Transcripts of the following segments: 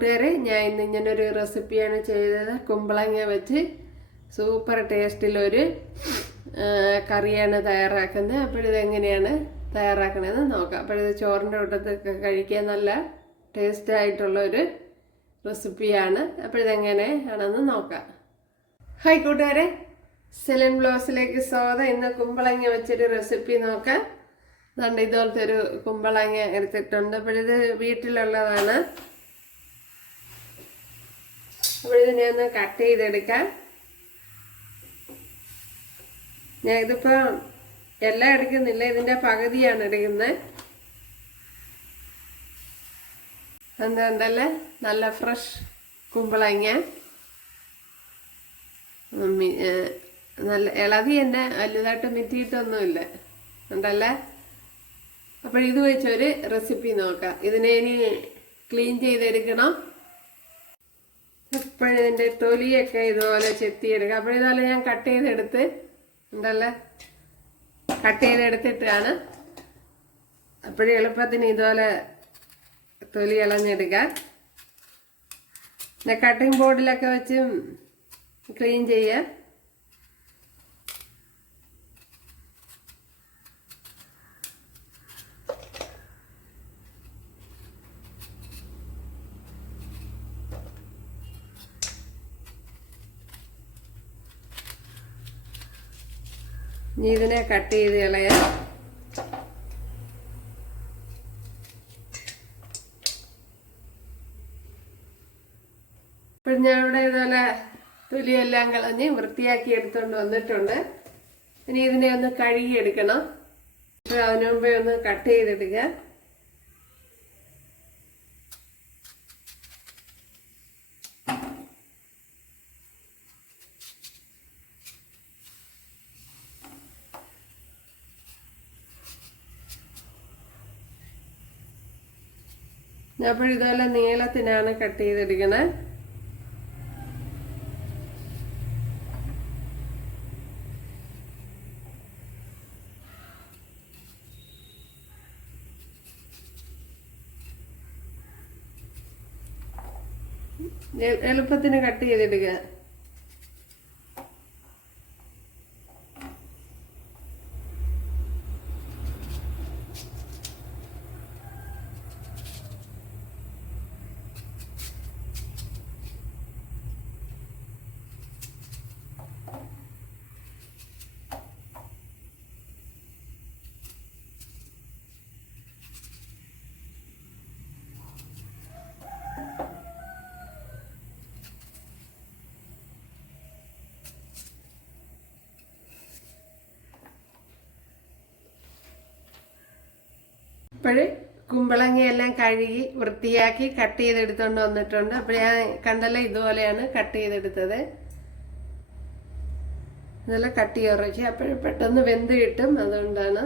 കൂട്ടുകാരെ ഞാൻ ഇന്ന് ഇങ്ങനൊരു റെസിപ്പിയാണ് ചെയ്തത്. കുമ്പളങ്ങ വെച്ച് സൂപ്പർ ടേസ്റ്റിലൊരു കറിയാണ് തയ്യാറാക്കുന്നത്. അപ്പോഴിത് എങ്ങനെയാണ് തയ്യാറാക്കണതെന്ന് നോക്കാം. അപ്പോഴിത് ചോറിന്റെ കൂട്ടത്തൊക്കെ കഴിക്കാൻ നല്ല ടേസ്റ്റ് ആയിട്ടുള്ള ഒരു റെസിപ്പിയാണ് അപ്പോഴിതെങ്ങനെ ആണെന്ന് നോക്കാം. ഹായ് കൂട്ടുകാരെ സെലൻ ബ്ലോസിലേക്ക് സ്വാഗതം. ഇന്ന് കുമ്പളങ്ങ വെച്ചൊരു റെസിപ്പി നോക്കാം. അതുകൊണ്ട് ഇതുപോലത്തെ ഒരു കുമ്പളങ്ങ എടുത്തിട്ടുണ്ട്. അപ്പോഴിത് വീട്ടിലുള്ളതാണ്. അപ്പോഴിതിനെ ഒന്ന് കട്ട് ചെയ്തെടുക്കാം. ഞാൻ ഇതിപ്പോ എല്ലാം എടുക്കുന്നില്ല ഇതിന്റെ പകുതിയാണ് എടുക്കുന്നത്. എന്താ എന്തല്ലേ നല്ല ഫ്രഷ് കുമ്പളങ്ങ. നല്ല ഇളതി തന്നെ വലുതായിട്ട് മിറ്റിയിട്ടൊന്നുമില്ല. ഉണ്ടല്ലേ? അപ്പോൾ ഇത് വെച്ചൊരു റെസിപ്പി നോക്കാം. ഇതിനെ ഇനി ക്ലീൻ ചെയ്തെടുക്കണം. എപ്പോഴും ഇതിന്റെ തൊലിയൊക്കെ ഇതുപോലെ ചെത്തിയെടുക്കുക അപ്പോൾ ഇതുപോലെ ഞാൻ കട്ട് ചെയ്തെടുത്ത് ഉണ്ടല്ലേ? കട്ട് ചെയ്തെടുത്തിട്ടാണ് അപ്പോഴും എളുപ്പത്തിന് ഇതുപോലെ തൊലി ഇളഞ്ഞെടുക്കാൻ പിന്നെ കട്ടിംഗ് ബോർഡിലൊക്കെ വെച്ച് ക്ലീൻ ചെയ്യാം ഇനി ഇതിനെ കട്ട് ചെയ്ത് കളയാം ഇപ്പം ഞാനിവിടെ ഇതുപോലെ തൊലിയെല്ലാം കളഞ്ഞ് വൃത്തിയാക്കി എടുത്തുകൊണ്ട് വന്നിട്ടുണ്ട്. ഇനി ഇതിനെ ഒന്ന് കഴുകിയെടുക്കണം. അതിനു മുമ്പേ ഒന്ന് കട്ട് ചെയ്തെടുക്കുക അപ്പോൾ ഇതുപോലെ നീളത്തിനാണ് കട്ട് ചെയ്തെടുക്കണേ എളുപ്പത്തിന് കട്ട് ചെയ്തെടുക്കുക അപ്പോഴ് കുമ്പളങ്ങയെല്ലാം കഴുകി വൃത്തിയാക്കി കട്ട് ചെയ്തെടുത്തോണ്ട് വന്നിട്ടുണ്ട്. അപ്പോൾ ഞാൻ കണ്ടല്ലോ ഇതുപോലെയാണ് കട്ട് ചെയ്തെടുത്തത്. ഇതെല്ലാം കട്ട് ചെയ്യുറച്ച് അപ്പോഴും പെട്ടെന്ന് വെന്ത് കിട്ടും അതുകൊണ്ടാണ്.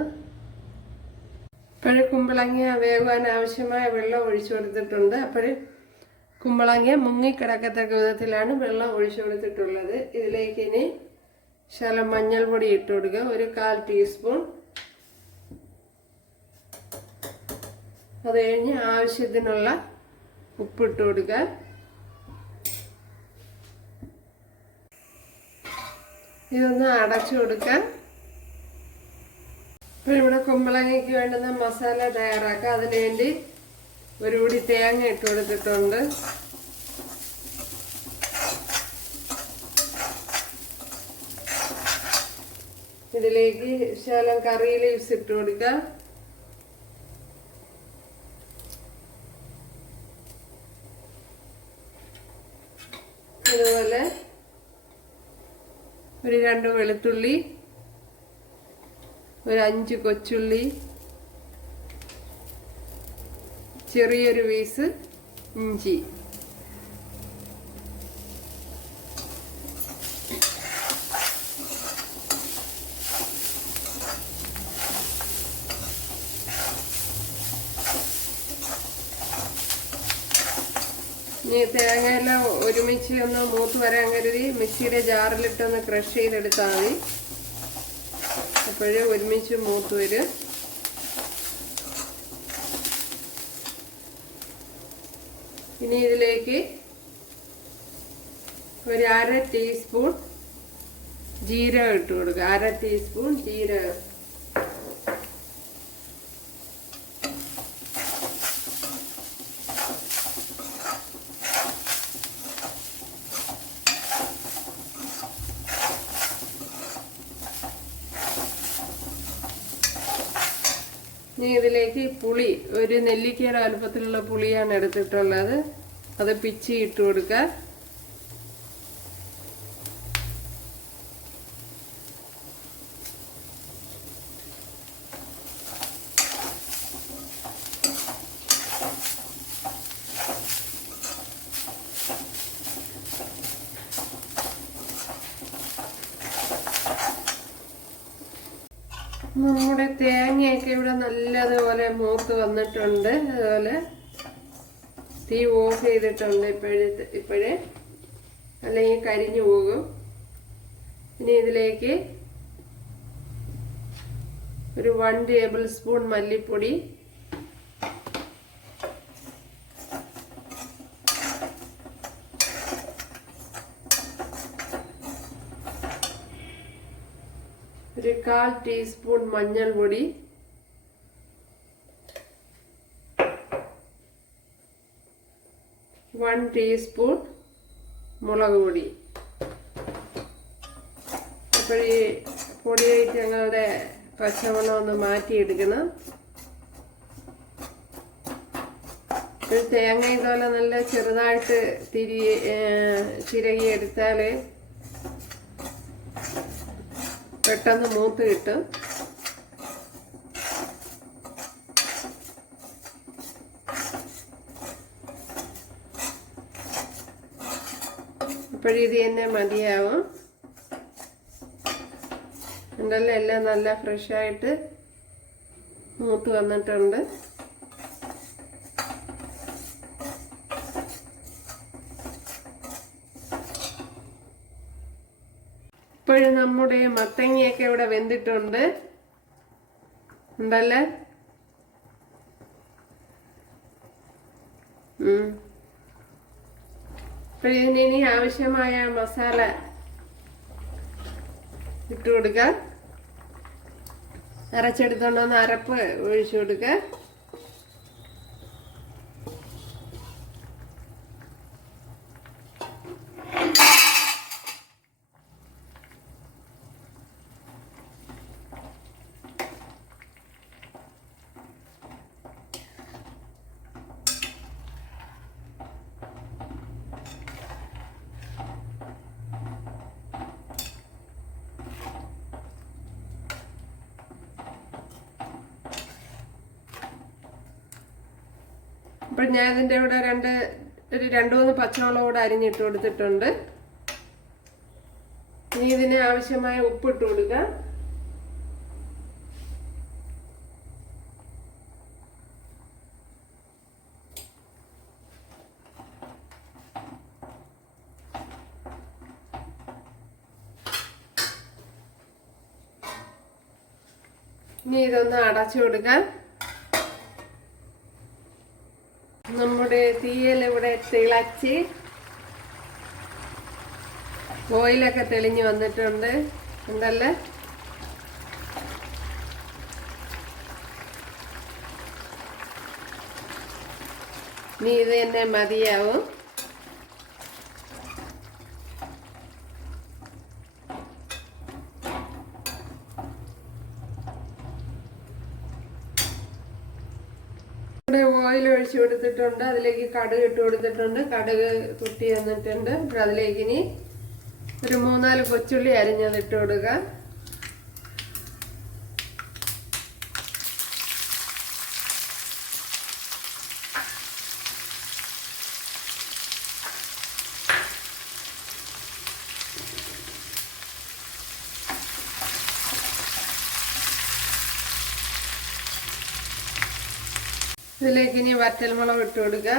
അപ്പോഴ് കുമ്പളങ്ങ വേകുവാൻ ആവശ്യമായ വെള്ളം ഒഴിച്ചു കൊടുത്തിട്ടുണ്ട്. അപ്പോൾ കുമ്പളങ്ങ മുങ്ങിക്കിടക്കത്തക്ക വിധത്തിലാണ് വെള്ളം ഒഴിച്ചു കൊടുത്തിട്ടുള്ളത്. ഇതിലേക്ക് ഇനി ശകലം മഞ്ഞൾപ്പൊടി ഇട്ട് കൊടുക്കുക. ഒരു കാൽ ടീസ്പൂൺ അത് കഴിഞ്ഞ് ആവശ്യത്തിനുള്ള ഉപ്പിട്ട് കൊടുക്കുക. ഇതൊന്ന് അടച്ചു കൊടുക്കാം ഇപ്പം ഇവിടെ കുമ്പളങ്ങയ്ക്ക് വേണ്ടുന്ന മസാല തയ്യാറാക്കാം അതിന് വേണ്ടി ഒരു കൂടി തേങ്ങ ഇട്ട് കൊടുത്തിട്ടുണ്ട്. ഇതിലേക്ക് ശകലം കറി ലീവ്സ് ഇട്ട് കൊടുക്കാം അതുപോലെ ഒരു രണ്ട് വെളുത്തുള്ളി ഒരു അഞ്ച് കൊച്ചുള്ളി ചെറിയൊരു പീസ് ഇഞ്ചി. ഇനി തേങ്ങയെല്ലാം ഒരുമിച്ച് ഒന്ന് മൂത്ത് വരാൻ കരുതി മിക്സിയുടെ ജാറിലിട്ടൊന്ന് ക്രഷ് ചെയ്തെടുത്താൽ മതി. അപ്പോഴേ ഒരുമിച്ച് മൂത്ത് വരും. ഇനി ഇതിലേക്ക് ഒരു അര ടീസ്പൂൺ ജീരകം ഇട്ട് കൊടുക്കുക. അര ടീസ്പൂൺ ജീരകം. ഇനി ഇതിലേക്ക് പുളി ഒരു നെല്ലിക്കയുടെ വലുപ്പത്തിലുള്ള പുളിയാണ് എടുത്തിട്ടുള്ളത്. അത് പിച്ചി ഇട്ട് കൊടുക്കുക. നമ്മുടെ തേങ്ങയൊക്കെ ഇവിടെ നല്ലതുപോലെ മൂത്ത് വന്നിട്ടുണ്ട്. അതുപോലെ തീ ഓഫ് ചെയ്തിട്ടുണ്ട് ഇപ്പോഴത്തെ ഇപ്പോഴേ. അല്ലെങ്കിൽ കരിഞ്ഞു പോകും. ഇനി ഇതിലേക്ക് ഒരു വൺ ടേബിൾ സ്പൂൺ മല്ലിപ്പൊടി. ഒരു കാൽ ടീസ്പൂൺ മഞ്ഞൾപ്പൊടി വൺ ടീസ്പൂൺ മുളക് പൊടി. അപ്പോൾ ഈ പൊടിയായിട്ട് ഞങ്ങളുടെ പച്ചവെള്ളം ഒന്ന് മാറ്റിയെടുക്കണം. ഒരു തേങ്ങ ഇതുപോലെ നല്ല ചെറുതായിട്ട് തിരി ചിരകിയെടുത്താൽ പെട്ടെന്ന് മൂത്ത് കിട്ടും. അപ്പോഴിത് തന്നെ മതിയാവും. ഉണ്ടല്ലോ എല്ലാം നല്ല ഫ്രഷായിട്ട് മൂത്ത് വന്നിട്ടുണ്ട്. ഇപ്പോഴും നമ്മുടെ മത്തങ്ങയൊക്കെ ഇവിടെ വെന്തിട്ടുണ്ട്. ഉണ്ടല്ലേ? ഇപ്പോഴിതിന് ഇനി ആവശ്യമായ മസാല ഇട്ട് കൊടുക്കുക. അരപ്പ് ഒഴിച്ചു കൊടുക്കുക. അപ്പോൾ ഞാൻ ഇതിന്റെ രണ്ട് ഒരു രണ്ട് മൂന്ന് പച്ചമുളക് കൂടെ അരിഞ്ഞിട്ട് കൊടുത്തിട്ടുണ്ട്. ഇനി ഇതിന് ആവശ്യമായ ഉപ്പിട്ട് കൊടുക്കുക ഇനി ഇതൊന്ന് അടച്ചു കൊടുക്കാം. നമ്മുടെ തീയൽ ഇവിടെ തിളച്ച് ഓയിലൊക്കെ തെളിഞ്ഞ് വന്നിട്ടുണ്ട്. ഉണ്ടല്ലേ? നീ ഇത് തന്നെ മതിയാവും ഇവിടെ ഒഴിച്ചു കൊടുത്തിട്ടുണ്ട്. അതിലേക്ക് കടുക് ഇട്ട് കൊടുത്തിട്ടുണ്ട്. കടുക് കുട്ടി വന്നിട്ടുണ്ട്. അതിലേക്ക് ഇനി ഒരു മൂന്നാൽ കൊച്ചുള്ളി അരിഞ്ഞത് ഇട്ട് കൊടുക്കുക ഇതിലേക്ക് ഇനി വറ്റൽമുളക് ഇട്ട് കൊടുക്കുക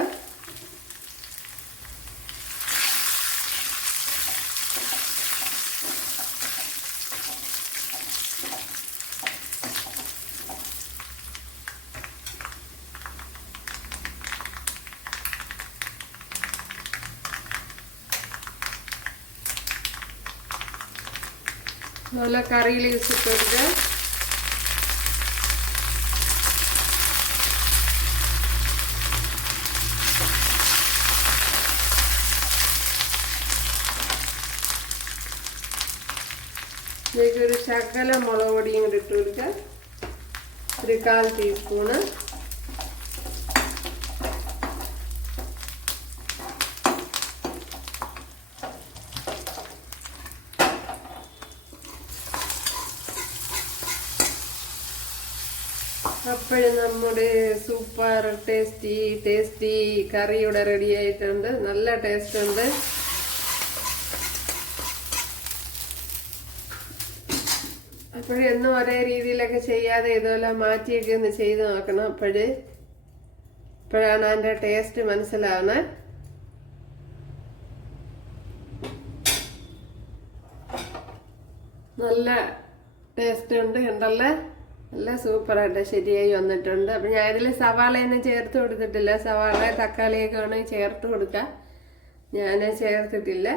അതുപോലെ കറി ലീവ്സ് ഇട്ട് കൊടുക്കുക ശകല മുളക് പൊടിയും കൂടി ഇട്ട് കൊടുക്കുക ഒരു കാൽ ടീസ്പൂണ് അപ്പോഴും നമ്മുടെ സൂപ്പർ ടേസ്റ്റി ടേസ്റ്റി കറിയുടെ റെഡി ആയിട്ടുണ്ട്. നല്ല ടേസ്റ്റ് ഉണ്ട്. അപ്പോഴും എന്നും ഒരേ രീതിയിലൊക്കെ ചെയ്യാതെ ഇതുപോലെ മാറ്റിയൊക്കെ ഒന്ന് ചെയ്ത് നോക്കണം അപ്പോഴ്. അപ്പോഴാണ് അതിന്റെ ടേസ്റ്റ് മനസ്സിലാവുന്നത്. നല്ല ടേസ്റ്റ് ഉണ്ട് കണ്ടല്ലേ? നല്ല സൂപ്പറായിട്ട് ശരിയായി വന്നിട്ടുണ്ട്. അപ്പം ഞാൻ ഇതിൽ സവാളയൊന്നും ചേർത്ത് കൊടുത്തിട്ടില്ല. സവാള തക്കാളിയൊക്കെ വേണമെങ്കിൽ ചേർത്ത് കൊടുക്കാം. ഞാൻ ചേർത്തിട്ടില്ല.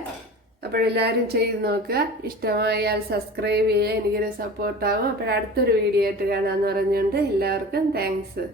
അപ്പോഴെല്ലാവരും ചെയ്ത് നോക്കുക. ഇഷ്ടമായാൽ സബ്സ്ക്രൈബ് ചെയ്യുക. എനിക്കൊരു സപ്പോർട്ടാകും അപ്പോഴടുത്തൊരു വീഡിയോ ആയിട്ട് കാണാമെന്ന് പറഞ്ഞുകൊണ്ട് എല്ലാവർക്കും താങ്ക്സ്